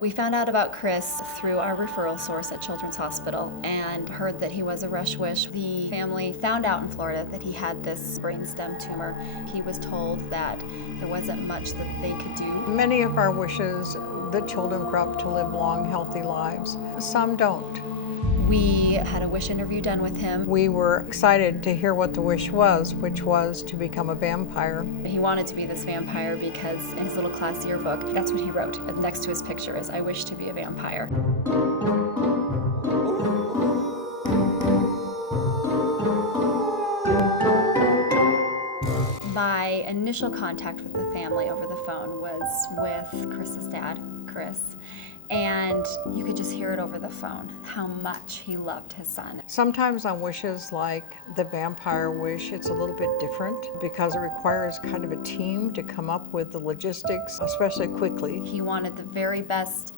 We found out about Chris through our referral source at Children's Hospital and heard that he was a Rush Wish. The family found out in Florida that he had this brainstem tumor. He was told that there wasn't much that they could do. Many of our wishes that children grow up to live long, healthy lives. Some don't. We had a wish interview done with him. We were excited to hear what the wish was, which was to become a vampire. He wanted to be this vampire because in his little class yearbook, that's what he wrote next to his picture is, "I wish to be a vampire." My initial contact with the family over the phone was with Chris's dad, Chris, and you could just hear it over the phone, how much he loved his son. Sometimes on wishes like the vampire wish, it's a little bit different because it requires kind of a team to come up with the logistics, especially quickly. He wanted the very best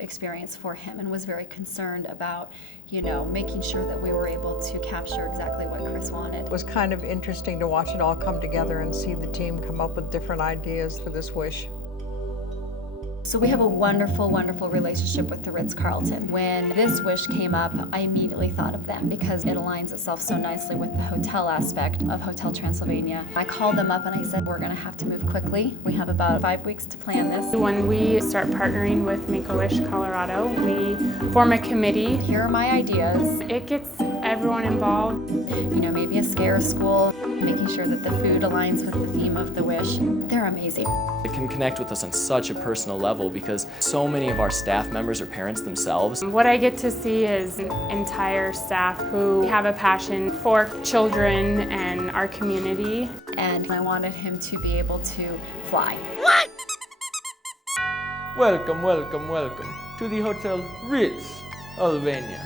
experience for him and was very concerned about, making sure that we were able to capture exactly what Chris wanted. It was kind of interesting to watch it all come together and see the team come up with different ideas for this wish. So we have a wonderful, wonderful relationship with the Ritz-Carlton. When this wish came up, I immediately thought of them because it aligns itself so nicely with the hotel aspect of Hotel Transylvania. I called them up and I said, we're going to have to move quickly. We have about 5 weeks to plan this. When we start partnering with Make-A-Wish Colorado, we form a committee. Here are my ideas. It gets everyone involved. Maybe a scare school, making sure that the food aligns with the theme of the wish. They're amazing. It can connect with us on such a personal level because so many of our staff members are parents themselves. What I get to see is an entire staff who have a passion for children and our community. And I wanted him to be able to fly. What? Welcome, welcome, welcome to the Hotel Ritz, Albania.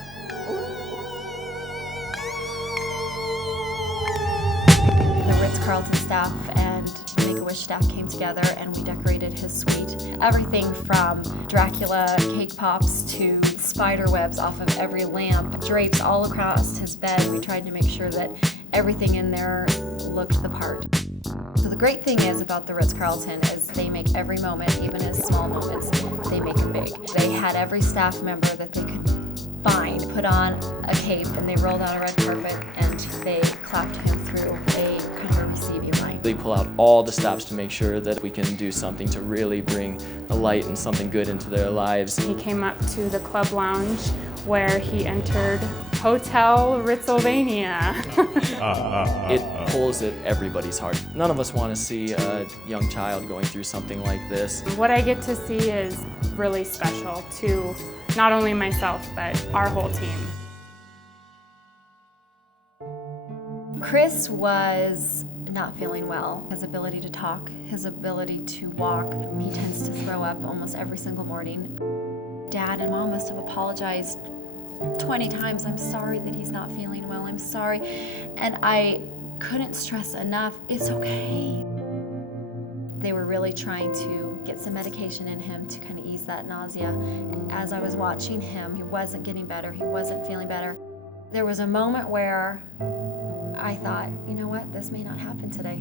The Ritz-Carlton staff and Make-A-Wish staff came together and we decorated his suite. Everything from Dracula cake pops to spider webs off of every lamp, drapes all across his bed. We tried to make sure that everything in there looked the part. So the great thing is about the Ritz-Carlton is they make every moment, even as small moments, they make it big. They had every staff member that they could find put on a cape and they rolled out a red carpet and they clapped him through a kind of a receiving line. They pull out all the stops to make sure that we can do something to really bring a light and something good into their lives. He came up to the club lounge where he entered Hotel Ritzylvania. It pulls at everybody's heart. None of us want to see a young child going through something like this. What I get to see is really special to not only myself, but our whole team. Chris was not feeling well. His ability to talk, his ability to walk, he tends to throw up almost every single morning. Dad and Mom must have apologized 20 times. I'm sorry that he's not feeling well. I'm sorry. And I couldn't stress enough, it's okay. They were really trying to get some medication in him to kind of ease that nausea. And as I was watching him, he wasn't getting better. He wasn't feeling better. There was a moment where I thought, you know what, this may not happen today.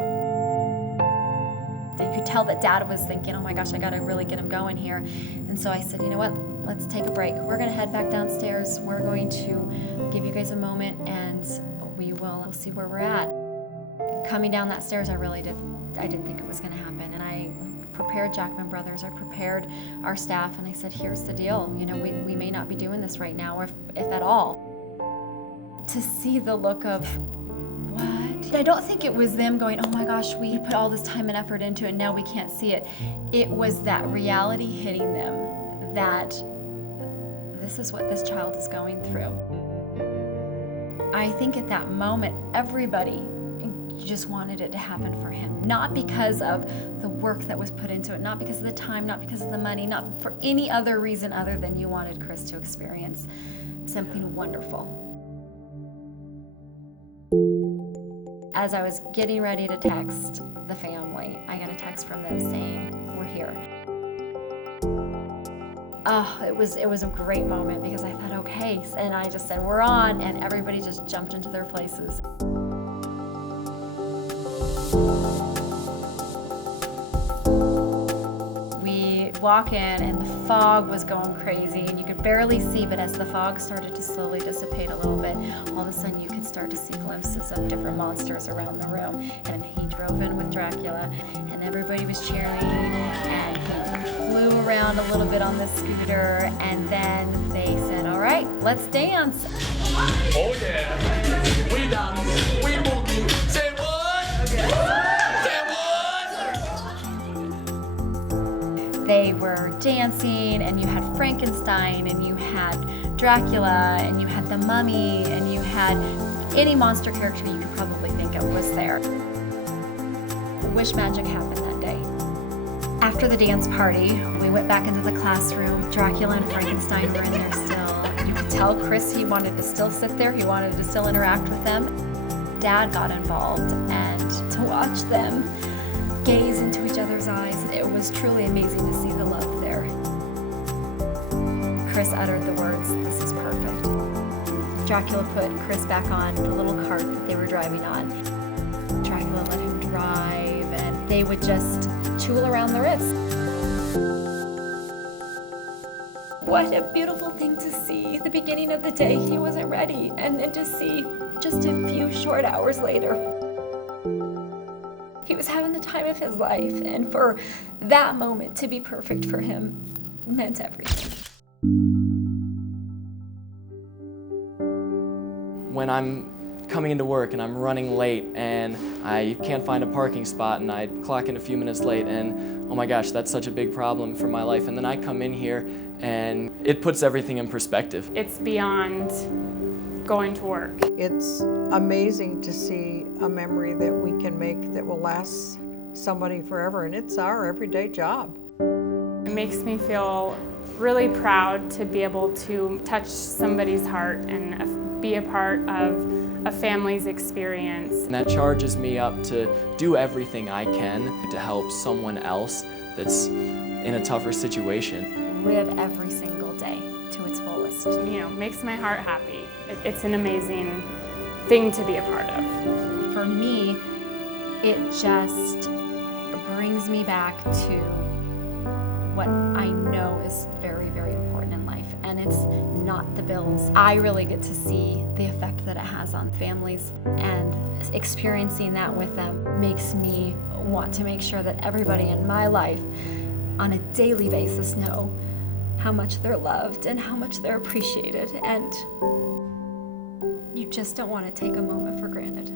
You could tell that Dad was thinking, oh my gosh, I gotta really get him going here. And so I said, you know what, let's take a break. We're gonna head back downstairs. We're going to give you guys a moment and we'll see where we're at. Coming down that stairs, I didn't think it was gonna happen. And I prepared Jackman Brothers, I prepared our staff, and I said, here's the deal. We may not be doing this right now, if at all. To see the look of, what? I don't think it was them going, oh my gosh, we put all this time and effort into it, now we can't see it. It was that reality hitting them that this is what this child is going through. I think at that moment, everybody just wanted it to happen for him. Not because of the work that was put into it, not because of the time, not because of the money, not for any other reason other than you wanted Chris to experience something wonderful. As I was getting ready to text the family, I got a text from them saying, we're here. Oh, it was a great moment because I thought, okay, and I just said, we're on, and everybody just jumped into their places. We walk in and the fog was going crazy and you could barely see, but as the fog started to slowly dissipate a little bit, all of a sudden you could start to see glimpses of different monsters around the room. And he drove in with Dracula and everybody was cheering and he flew around a little bit on the scooter and then they said, all right, let's dance. Oh yeah, we dance, we boogie, say what? Say what? They were dancing and you had Frankenstein and you had Dracula and you had the Mummy and you had any monster character you could probably think of was there. Wish magic happened that day. After the dance party, we went back into the classroom. Dracula and Frankenstein were in there still. You could tell Chris, he wanted to still sit there. He wanted to still interact with them. Dad got involved, and to watch them gaze into each other's eyes, it was truly amazing to see the love there. Chris uttered the words, "This is perfect." Dracula put Chris back on the little cart that they were driving on. Dracula let him drive, and they would just tool around the wrist. What a beautiful thing to see. At the beginning of the day, he wasn't ready, and then to see just a few short hours later, he was having the time of his life, and for that moment to be perfect for him meant everything. When I'm coming into work and I'm running late and I can't find a parking spot and I clock in a few minutes late and oh my gosh, that's such a big problem for my life. And then I come in here and it puts everything in perspective. It's beyond going to work. It's amazing to see a memory that we can make that will last somebody forever, and it's our everyday job. It makes me feel really proud to be able to touch somebody's heart and be a part of a family's experience. And that charges me up to do everything I can to help someone else that's in a tougher situation. Live every single day to its fullest. You know, makes my heart happy. It's an amazing thing to be a part of. For me, it just brings me back to what I know is very, very important in life, and it's not the bills. I really get to see the effect that it has on families, and experiencing that with them makes me want to make sure that everybody in my life on a daily basis know how much they're loved and how much they're appreciated, and you just don't want to take a moment for granted.